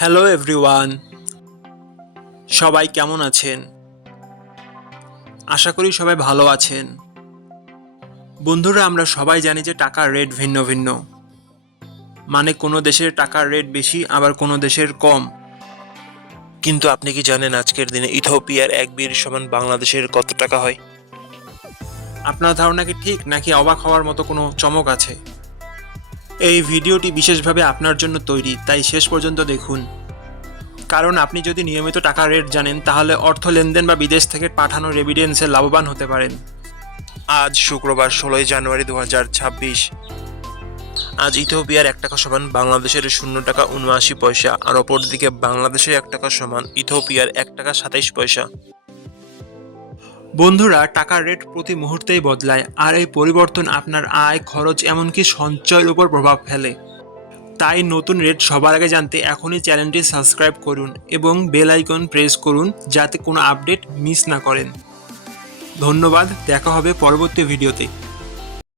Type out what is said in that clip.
Hello everyone, সবাই কেমন আছেন? আশা করি সবাই ভালো আছেন। বন্ধুরা, আমরা সবাই জানি যে টাকার রেট ভিন্ন ভিন্ন। মানে কোনো দেশের টাকার রেট বেশি, আবার কোনো দেশের কম। কিন্তু আপনি কি জানেন আজকের দিনে ইথিওপিয়ার ১ বীর সমান বাংলাদেশের কত টাকা হয়? আপনার ধারণা কি ঠিক, নাকি অবাক হওয়ার মতো কোনো চমক আছে? এই ভিডিওটি বিশেষভাবে আপনার জন্য তৈরি, তাই শেষ পর্যন্ত দেখুন। কারণ আপনি যদি নিয়মিত টাকার রেট জানেন, তাহলে অর্থ লেনদেন বা বিদেশ থেকে পাঠানো রেমিটেন্সে লাভবান হতে পারেন। আজ শুক্রবার ১৬ই জানুয়ারি ২০২৬। আজ ইথিওপিয়ার ১ টাকা সমান বাংলাদেশের ৳০ ৭৯ পয়সা, আর অপরদিকে বাংলাদেশের ১ টাকা সমান ইথিওপিয়ার ১ টাকা ২৭ পয়সা। বন্ধুরা, টাকার রেট প্রতি মুহূর্তেই বদলায়, আর এই পরিবর্তন আপনার আয়, খরচ, এমনকি সঞ্চয়ের উপর প্রভাব ফেলে। তাই নতুন রেট সবার আগে জানতে এখনই চ্যানেলটি সাবস্ক্রাইব করুন এবং বেল আইকন প্রেস করুন, যাতে কোনো আপডেট মিস না করেন। ধন্যবাদ, দেখা হবে পরবর্তী ভিডিওতে।